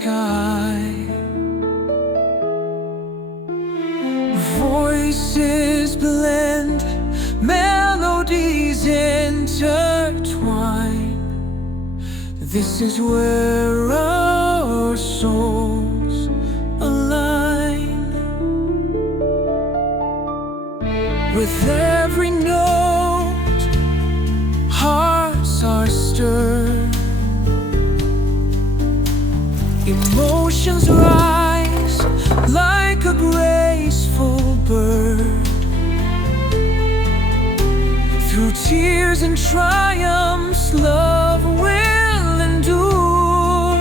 sky. Voices blend, melodies intertwine. This is where our souls align. With every note, hearts are stirred. Emotions rise like a graceful bird. Through tears and triumphs, love will endure.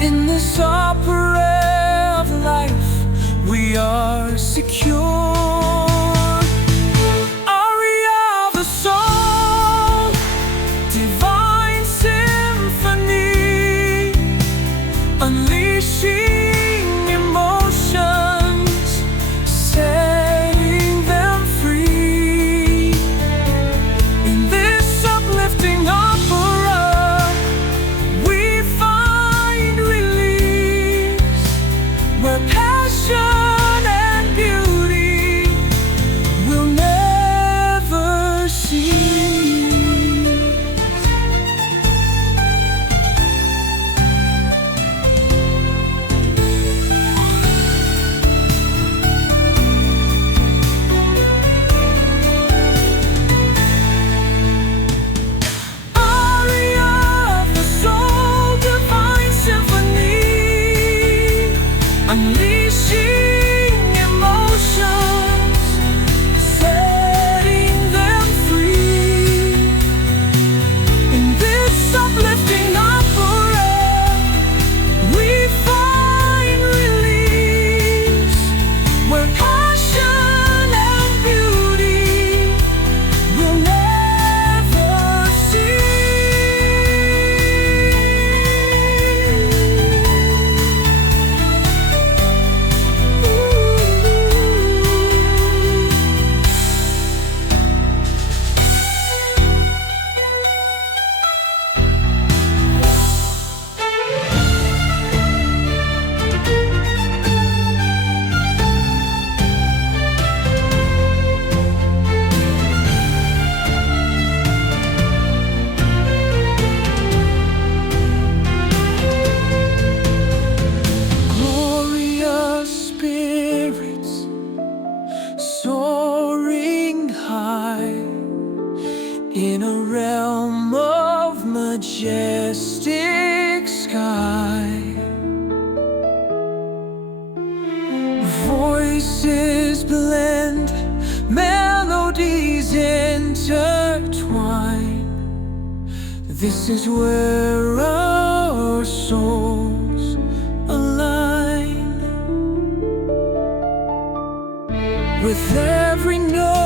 In this opera of life, we are secure. Aria of the soul, divine symphony, unleashing emotions, setting them free. In this uplifting opera, we find release, where passion and beauty will never cease. Aria of the soul, divine symphony, unleashing emotions, setting them free. In this uplifting opera, we find release, where passion and beauty will never cease. Glorious spirits soaring high in a realm of majestic sky. Voices blend, melodies intertwine. This is where our souls align. With every note,